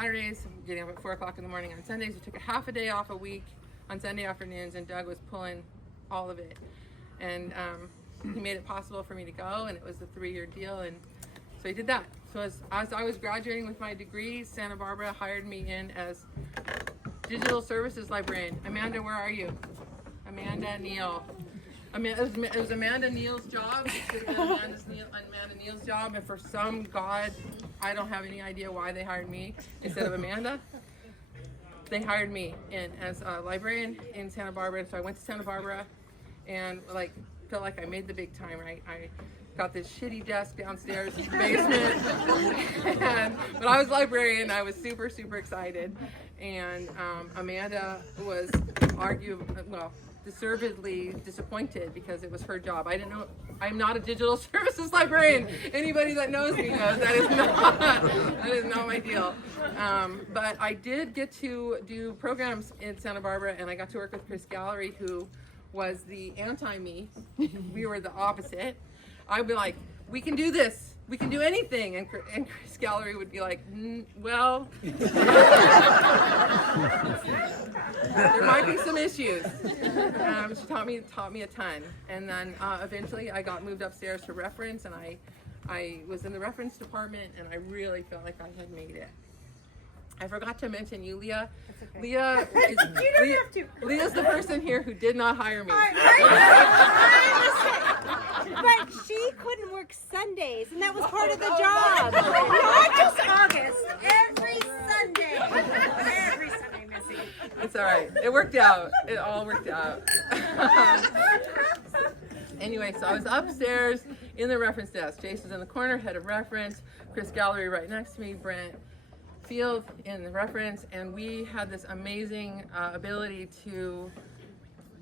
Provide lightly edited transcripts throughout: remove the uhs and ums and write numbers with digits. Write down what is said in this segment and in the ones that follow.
Saturdays, getting up at 4 o'clock in the morning on Sundays. We took a half a day off a week on Sunday afternoons, and Doug was pulling all of it. And he made it possible for me to go, and it was a 3-year deal, and so I did that. So as I was graduating with my degree, Santa Barbara hired me in as digital services librarian. Amanda, where are you? Amanda Neal. It was Amanda Neal's job. It should have been Amanda Neal's job, and for some God, I don't have any idea why they hired me instead of Amanda. They hired me in as a librarian in Santa Barbara, so I went to Santa Barbara and felt like I made the big time, right? I got this shitty desk downstairs in the basement, but I was librarian. I was super, super excited, and Amanda was deservedly disappointed because it was her job. I didn't know. I'm not a digital services librarian. Anybody that knows me knows that is not my deal. But I did get to do programs in Santa Barbara, and I got to work with Chris Gallery, who was the anti-me. We were the opposite. I'd be like, we can do this. We can do anything. And Chris Gallery would be like, well, there might be some issues. She taught me a ton. And then eventually I got moved upstairs to reference, and I was in the reference department, and I really felt like I had made it. I forgot to mention you, Leah. Okay. Leah is, you don't have to. Leah's the person here who did not hire me. But she couldn't work Sundays, and that was part of the job. Not just August. Every Sunday. Every Sunday, Missy. It's all right. It worked out. It all worked out. Anyway, so I was upstairs in the reference desk. Jason's in the corner, head of reference. Chris Gallery right next to me. Brent Field in the reference, and we had this amazing ability to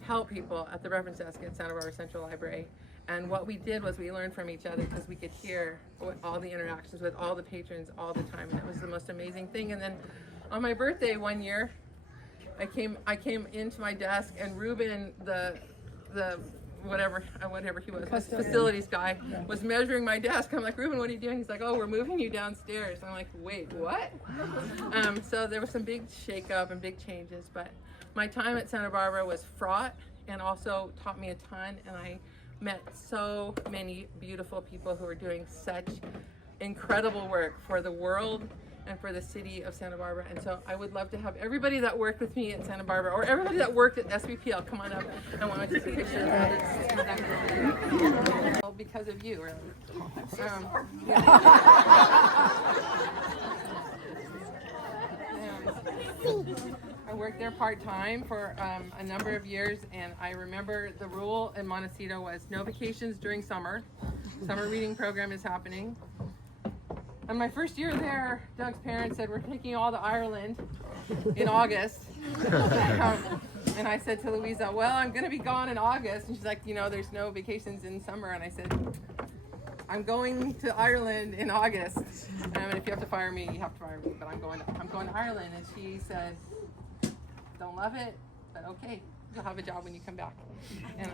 help people at the reference desk at Santa Barbara Central Library. And what we did was we learned from each other because we could hear all the interactions with all the patrons all the time, and it was the most amazing thing. And then on my birthday one year, I came into my desk, and Ruben, the whatever he was, facilities guy, was measuring my desk. I'm like, Ruben, what are you doing? He's like, oh, we're moving you downstairs. I'm like, wait, what? So there was some big shakeup and big changes, but my time at Santa Barbara was fraught and also taught me a ton, and I met so many beautiful people who are doing such incredible work for the world and for the city of Santa Barbara. And so I would love to have everybody that worked with me at Santa Barbara, or everybody that worked at SBPL, come on up. I want to take a picture of that. Well, because of you, really. I worked there part-time for a number of years, and I remember the rule in Montecito was no vacations during summer. Summer reading program is happening. On my first year there, Doug's parents said, we're taking all to Ireland in August. And I said to Louisa, well, I'm going to be gone in August. And she's like, there's no vacations in summer. And I said, I'm going to Ireland in August. And if you have to fire me, you have to fire me. But I'm going to Ireland. And she said, don't love it, but okay, you'll have a job when you come back. And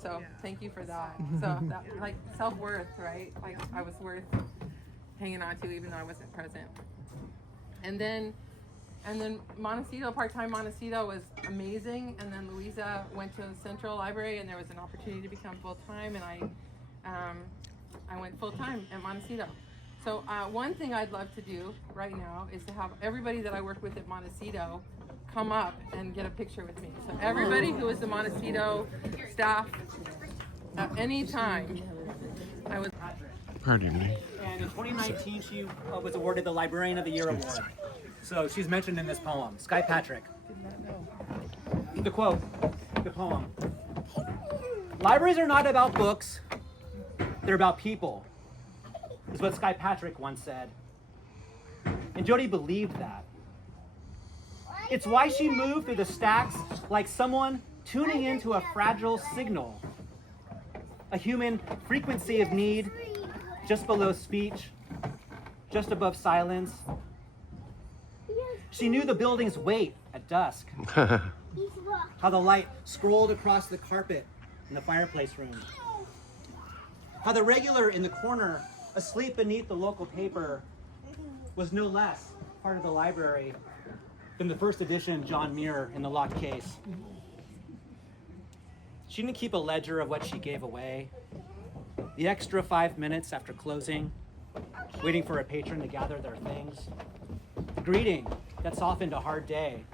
so thank you for that. So that, like, self-worth, right? Like, I was worth hanging on to even though I wasn't present. And then Montecito, part-time Montecito was amazing. And then Louisa went to the Central Library, and there was an opportunity to become full-time, and I went full-time at Montecito. So one thing I'd love to do right now is to have everybody that I work with at Montecito come up and get a picture with me. So everybody who was the Montecito staff at any time, I was. Pardon me. And in 2019, she was awarded the Librarian of the Year award. So she's mentioned in this poem. Sky Patrick. The quote, the poem. Libraries are not about books, they're about people, is what Sky Patrick once said. And Jody believed that. It's why she moved through the stacks like someone tuning into a fragile signal, a human frequency of need, just below speech, just above silence. She knew the building's weight at dusk, how the light scrolled across the carpet in the fireplace room, how the regular in the corner, asleep beneath the local paper, was no less part of the library than the first edition John Muir in the locked case. She didn't keep a ledger of what she gave away. The extra 5 minutes after closing, waiting for a patron to gather their things. The greeting that softened a hard day.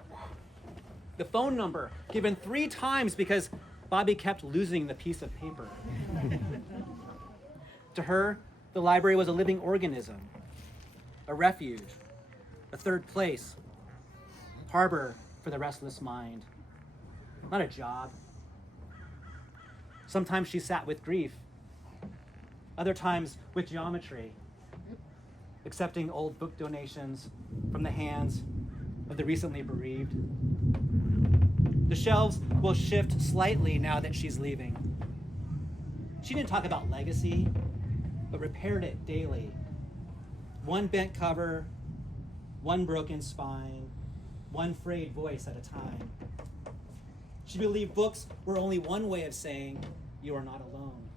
The phone number given 3 times because Bobby kept losing the piece of paper. To her, the library was a living organism, a refuge, a third place, harbor for the restless mind, not a job. Sometimes she sat with grief, other times with geometry, accepting old book donations from the hands of the recently bereaved. The shelves will shift slightly now that she's leaving. She didn't talk about legacy, but repaired it daily. One bent cover, one broken spine, one frayed voice at a time. She believed books were only one way of saying, you are not alone.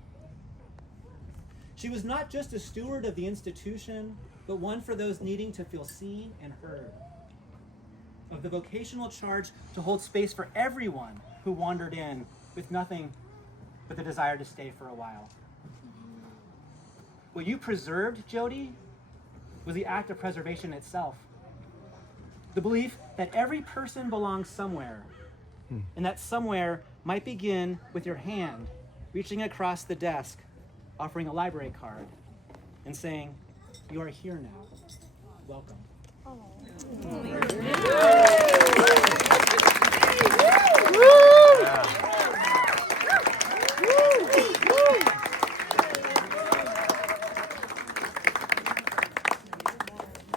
She was not just a steward of the institution, but one for those needing to feel seen and heard. Of the vocational charge to hold space for everyone who wandered in with nothing but the desire to stay for a while. What you preserved, Jody, was the act of preservation itself. The belief that every person belongs somewhere, and that somewhere might begin with your hand reaching across the desk, offering a library card, and saying, you are here now. Welcome.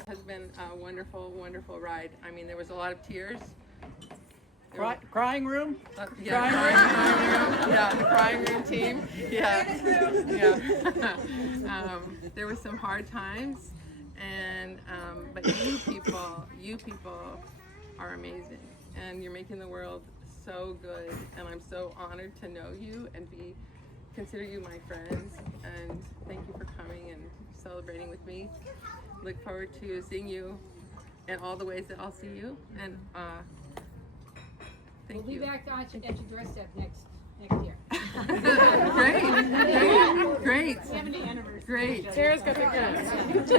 Has been a wonderful, wonderful ride. I mean, there was a lot of tears. Crying room? Crying room. Yeah, the crying room team. Yeah. There were some hard times, and but you people are amazing, and you're making the world so good. And I'm so honored to know you and consider you my friends. And thank you for coming and celebrating with me. Look forward to seeing you in all the ways that I'll see you. And thank you. We'll be back at your doorstep next year. Great. We have an anniversary. Great. Sarah's got the goods.